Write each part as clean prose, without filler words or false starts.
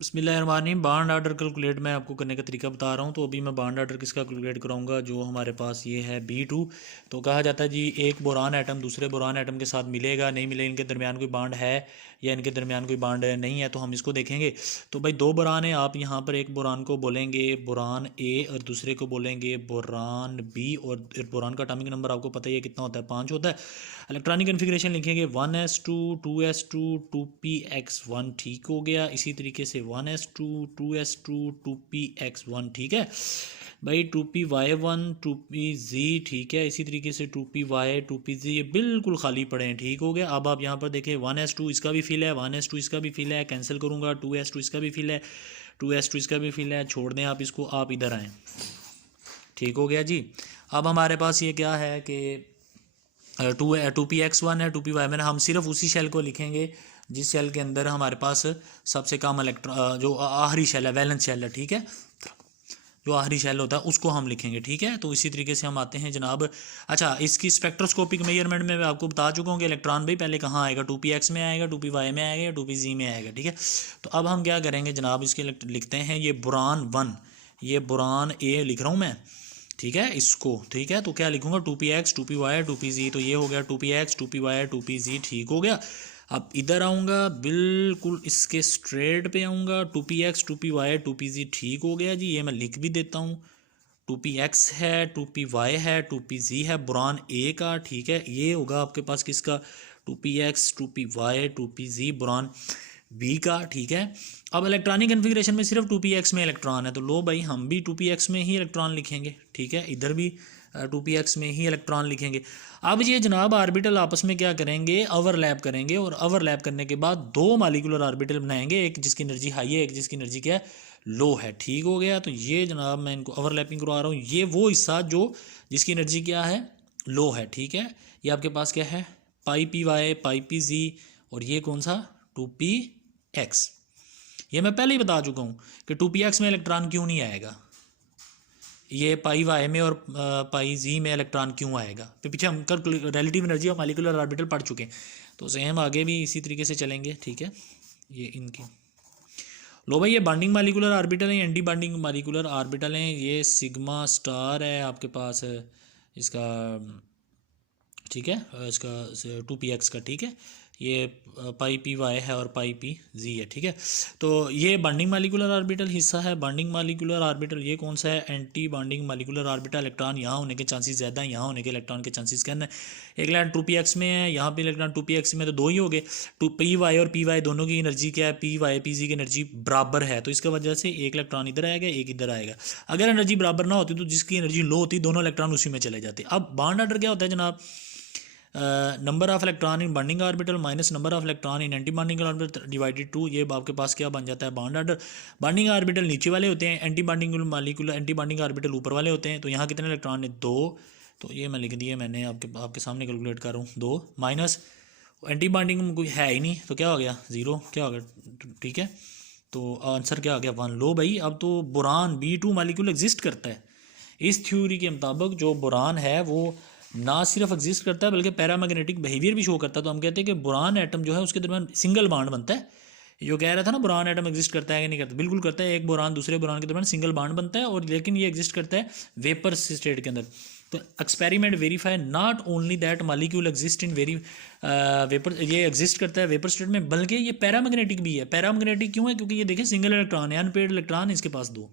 बिस्मिल्लाहिर्रहमानिर्रहीम। Bound order calculate मैं आपको करने का तरीका बता रहा हूँ। तो अभी मैं बाउंड आर्डर किसका कैलकुलेट कराऊंगा, जो हमारे पास ये है B2। तो कहा जाता है जी एक बोरान एटम दूसरे बोरान एटम के साथ मिलेगा नहीं मिलेगा, इनके दरमियान कोई बाउंड है या इनके दरमियान कोई बाउंड नहीं है, तो हम इसको देखेंगे। तो भाई दो बोरान है, आप यहाँ पर एक बोरान को बोलेंगे बोरान A और दूसरे को बोलेंगे बोरान B। और बोरान का एटॉमिक नंबर आपको पता ही है कितना होता है, 5 होता है। इलेक्ट्रॉनिक कन्फिग्रेशन लिखेंगे 1s2 2s2 2px1, ठीक हो गया। इसी तरीके से 1s2 2s2 2px1, ठीक है भाई। 2py1 2pz, ठीक है। इसी तरीके से 2py 2pz ये बिल्कुल खाली पड़े हैं, ठीक हो गया। अब आप यहाँ पर देखें 1s2 इसका भी फिल है, 1s2 इसका भी फिल है, कैंसिल करूँगा। 2s2 इसका भी फिल है, 2s2 इसका भी फिल है, छोड़ दें आप इसको, आप इधर आएँ, ठीक हो गया जी। अब हमारे पास ये क्या है कि 2p(x1) है 2py में हम सिर्फ उसी शेल को लिखेंगे जिस शेल के अंदर हमारे पास सबसे कम इलेक्ट्रॉन, जो आखिरी शेल है, वैलेंस शेल है, ठीक है। जो आखिरी शेल होता है उसको हम लिखेंगे, ठीक है। तो इसी तरीके से हम आते हैं जनाब। अच्छा, इसकी स्पेक्ट्रोस्कोपिक मेजरमेंट में मैं आपको बता चुका हूँ कि इलेक्ट्रॉन भाई पहले कहाँ आएगा, 2px में आएगा, 2py में आएगा या 2pz में आएगा, ठीक है। तो अब हम क्या करेंगे जनाब, इसके लिखते हैं ये बोरान 1, ये बोरान A लिख रहा हूँ मैं, ठीक है इसको, ठीक है। तो क्या लिखूंगा 2px 2py 2pz, तो ये हो गया 2px 2py 2pz, ठीक हो गया। अब इधर आऊँगा, बिल्कुल इसके स्ट्रेट पे आऊँगा, 2px 2py 2pz, ठीक हो गया जी। ये मैं लिख भी देता हूँ, 2px है 2py है 2pz है बोरान A का, ठीक है। ये होगा आपके पास किसका, 2px 2py 2pz boron B का, ठीक है। अब इलेक्ट्रॉनिक कन्फिग्रेशन में सिर्फ 2px में इलेक्ट्रॉन है, तो लो भाई हम भी 2px में ही इलेक्ट्रॉन लिखेंगे, ठीक है। इधर भी 2px में ही इलेक्ट्रॉन लिखेंगे। अब ये जनाब आर्बिटल आपस में क्या करेंगे, ओवरलैप करेंगे, और ओवरलैप करने के बाद दो मॉलिक्यूलर आर्बिटल बनाएंगे, एक जिसकी एनर्जी हाई है, एक जिसकी एनर्जी क्या है, लो है, ठीक हो गया। तो ये जनाब मैं इनको ओवरलैपिंग करवा रहा हूँ, ये वो हिस्सा जो जिसकी एनर्जी क्या है, लो है, ठीक है। ये आपके पास क्या है, पाई पी वाई पाई पी जी, और ये कौन सा 2px। ये मैं पहले ही बता चुका हूँ कि 2px में इलेक्ट्रॉन क्यों नहीं आएगा, ये पाई वाई में और पाई जी में इलेक्ट्रॉन क्यों आएगा, फिर पीछे हम कल रिलेटिव एनर्जी और मॉलिक्यूलर ऑर्बिटल पढ़ चुके हैं, तो सेम आगे भी इसी तरीके से चलेंगे, ठीक है। ये इनकी लो भाई, ये बॉन्डिंग मॉलिक्यूलर ऑर्बिटल है, एंटी बॉन्डिंग मॉलिक्यूलर ऑर्बिटल हैं। ये सिग्मा स्टार है आपके पास इसका, ठीक है, इसका 2px का, ठीक है। ये पाई पी वाई है और पाई पी जी है, ठीक है। तो ये बॉन्डिंग मॉलिक्यूलर ऑर्बिटल हिस्सा है। बॉन्डिंग मॉलिक्यूलर ऑर्बिटल ये कौन सा है, anti bonding molecular orbital. Electron यहाँ होने के चांसेस ज़्यादा हैं, यहाँ होने के इलेक्ट्रॉन के चांसेस कम है। एक इलेक्ट्रॉन 2px में है, यहाँ पे इलेक्ट्रॉन 2px में, तो दो ही हो गए। पी वाई और पी वाई दोनों की एनर्जी क्या है, पी वाई पी जी की एनर्जी बराबर है, तो इसकी वजह से एक इलेक्ट्रॉन इधर आएगा, एक इधर आएगा। अगर एनर्जी बराबर ना होती तो जिसकी एनर्जी लो होती दोनों इलेक्ट्रॉन उसी में चले जाते। अब बॉन्ड ऑर्डर क्या होता है जनाब, number of electron in bonding orbital minus number of electron in anti bonding orbital divided 2, ये आपके पास क्या बन जाता है, बॉन्ड ऑर्डर। बॉन्डिंग ऑर्बिटल नीचे वाले होते हैं, anti bonding molecular anti bonding orbital ऊपर वाले होते हैं। तो यहाँ कितने इलेक्ट्रॉन है, 2, तो ये मैं लिख दिया, मैंने आपके सामने कैलकुलेट कर रहा हूँ, 2 माइनस एंटी बॉन्डिंग में कोई है ही नहीं, तो क्या हो गया 0, क्या हो गया, ठीक है। तो आंसर क्या आ गया 1। लो भाई, अब तो बोरान B2 मॉलिक्यूल एग्जिस्ट करता है। इस थ्योरी के मुताबिक जो बोरान है वो ना सिर्फ एग्जिस्ट करता है बल्कि पैरामैग्नेटिक बिहेवियर भी शो करता है। तो हम कहते हैं कि बोरान एटम जो है उसके दरमियान सिंगल बॉन्ड बनता है। जो कह रहा था ना बोरान एटम एग्जिस्ट करता है कि नहीं करता, बिल्कुल करता है। एक बोरान दूसरे बोरान के दरमियान सिंगल बॉन्ड बनता है, और लेकिन ये एग्जिस्ट करता है वेपर स्टेट के अंदर। तो experiment verify not only that molecule exist in vapour, ये एग्जिस्ट करता है वेपर स्टेट में, बल्कि ये पैरामैग्नेटिक भी है। पैरामैग्नेटिक क्यों है, क्योंकि ये देखिए सिंगल इलेक्ट्रॉन है, अनपेड इलेक्ट्रॉन इसके पास 2।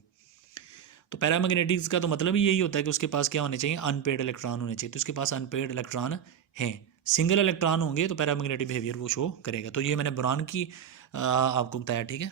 तो पैरामैग्नेटिक्स का तो मतलब ही यही होता है कि उसके पास क्या होने चाहिए, अनपेड इलेक्ट्रॉन होने चाहिए। तो उसके पास अनपेड इलेक्ट्रॉन हैं, सिंगल इलेक्ट्रॉन होंगे तो पैरामैग्नेटिक बिहेवियर वो शो करेगा। तो ये मैंने बोरान की आपको बताया, ठीक है।